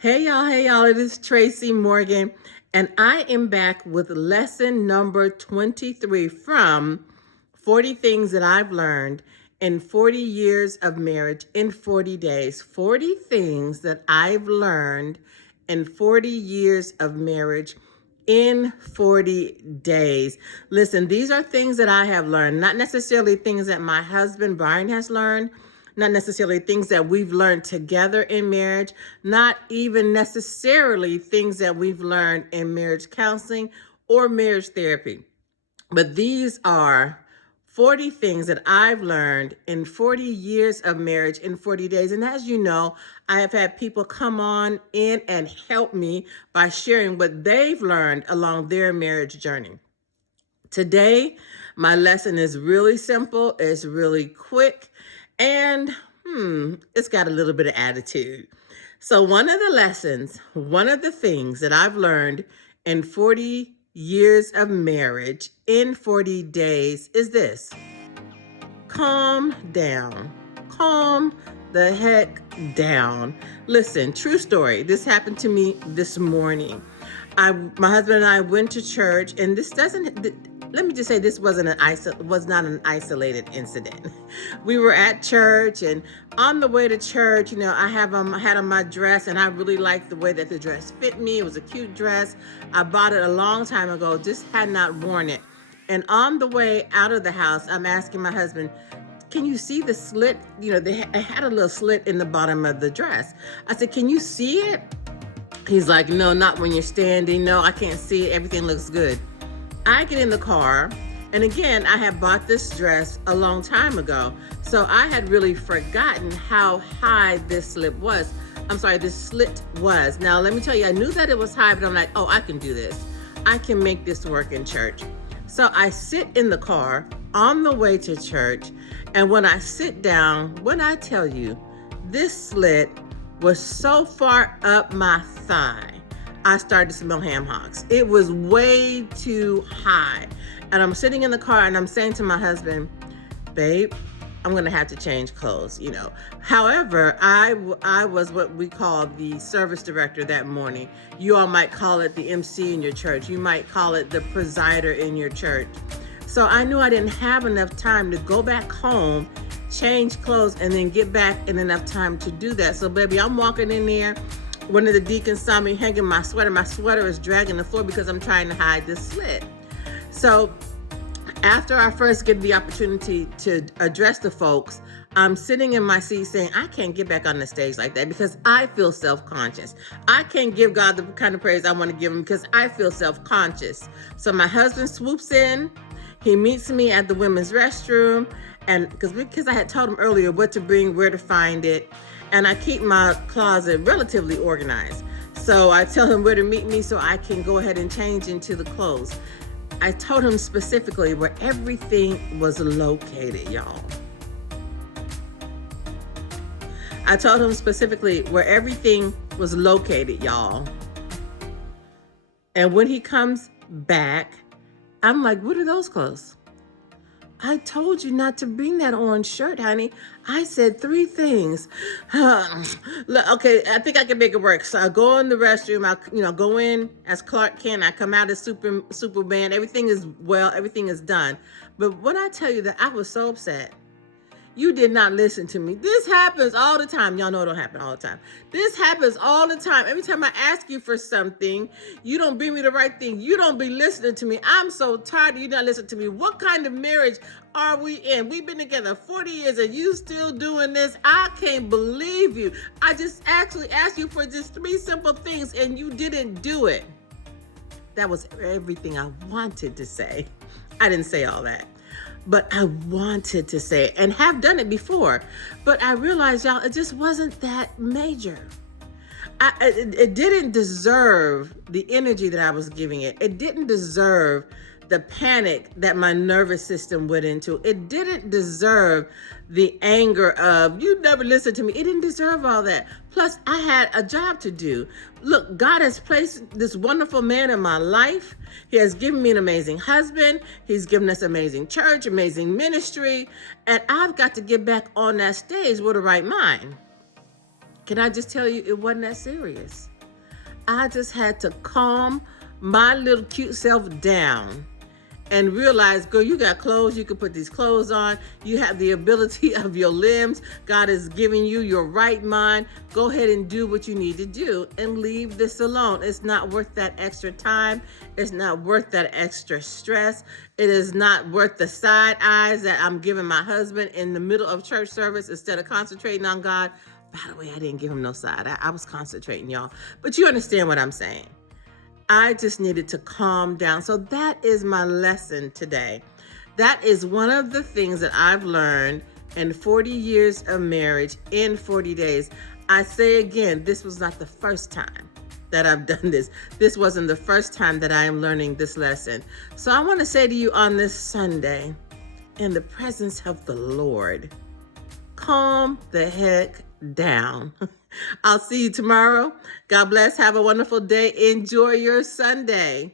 Hey y'all, it is Tracy Morgan, and I am back with lesson number 23 from 40 Things That I've Learned in 40 Years of Marriage in 40 Days. 40 Things That I've Learned in 40 Years of Marriage in 40 days. Listen, these are things that I have learned, not necessarily things that my husband, Brian, has learned, not necessarily things that we've learned together in marriage, not even necessarily things that we've learned in marriage counseling or marriage therapy. But these are 40 things that I've learned in 40 years of marriage in 40 days. And as you know, I have had people come on in and help me by sharing what they've learned along their marriage journey. Today, my lesson is really simple, it's really quick, and it's got a little bit of attitude. So one of the things that I've learned in 40 years of marriage in 40 days is this: calm down. Calm the heck down. Listen, true story. This happened to me this morning. My husband and I went to church, and let me just say, this was not an isolated incident. We were at church, and on the way to church, I had on my dress, and I really liked the way that the dress fit me. It was a cute dress. I bought it a long time ago, just had not worn it. And on the way out of the house, I'm asking my husband, can you see the slit? It had a little slit in the bottom of the dress. I said, can you see it? He's like, no, not when you're standing. No, I can't see it. Everything looks good. I get in the car, and again, I had bought this dress a long time ago, so I had really forgotten how high this slit was. Now, let me tell you, I knew that it was high, but I'm like, oh, I can do this. I can make this work in church. So I sit in the car on the way to church, and when I sit down, when I tell you, this slit was so far up my thigh, I started to smell ham hocks. It was way too high. And I'm sitting in the car and I'm saying to my husband, babe, I'm going to have to change clothes, However, I was what we call the service director that morning. You all might call it the MC in your church. You might call it the presider in your church. So I knew I didn't have enough time to go back home, change clothes, and then get back in enough time to do that. So baby, I'm walking in there. One of the deacons saw me hanging my sweater. My sweater is dragging the floor because I'm trying to hide this slit. So after I first get the opportunity to address the folks, I'm sitting in my seat saying, I can't get back on the stage like that because I feel self-conscious. I can't give God the kind of praise I want to give him because I feel self-conscious. So my husband swoops in. He meets me at the women's restroom, and because I had told him earlier what to bring, where to find it. And I keep my closet relatively organized. So I tell him where to meet me so I can go ahead and change into the clothes. I told him specifically where everything was located, y'all. I told him specifically where everything was located, y'all. And when he comes back, I'm like, what are those clothes? I told you not to bring that orange shirt, honey. I said 3 things. Okay, I think I can make it work. So I go in the restroom. I go in as Clark Kent. I come out as Superman. Everything is done. But when I tell you that I was so upset, you did not listen to me. This happens all the time. Y'all know it don't happen all the time. This happens all the time. Every time I ask you for something, you don't bring me the right thing. You don't be listening to me. I'm so tired of you not listening to me. What kind of marriage are we in? We've been together 40 years and you still doing this? I can't believe you. I just actually asked you for just 3 simple things and you didn't do it. That was everything I wanted to say. I didn't say all that. But I wanted to say it and have done it before. But I realized, y'all, it just wasn't that major. It didn't deserve the energy that I was giving it. It didn't deserve the panic that my nervous system went into. It didn't deserve the anger of, you never listened to me. It didn't deserve all that. Plus, I had a job to do. Look, God has placed this wonderful man in my life. He has given me an amazing husband. He's given us amazing church, amazing ministry. And I've got to get back on that stage with the right mind. Can I just tell you, it wasn't that serious. I just had to calm my little cute self down and realize, girl, you got clothes. You can put these clothes on. You have the ability of your limbs. God is giving you your right mind. Go ahead and do what you need to do and leave this alone. It's not worth that extra time. It's not worth that extra stress. It is not worth the side eyes that I'm giving my husband in the middle of church service instead of concentrating on God. By the way, I didn't give him no side. I was concentrating, y'all. But you understand what I'm saying. I just needed to calm down. So that is my lesson today. That is one of the things that I've learned in 40 years of marriage in 40 days. I say again, this was not the first time that I've done this. This wasn't the first time that I am learning this lesson. So I want to say to you on this Sunday, in the presence of the Lord, calm the heck down. I'll see you tomorrow. God bless. Have a wonderful day. Enjoy your Sunday.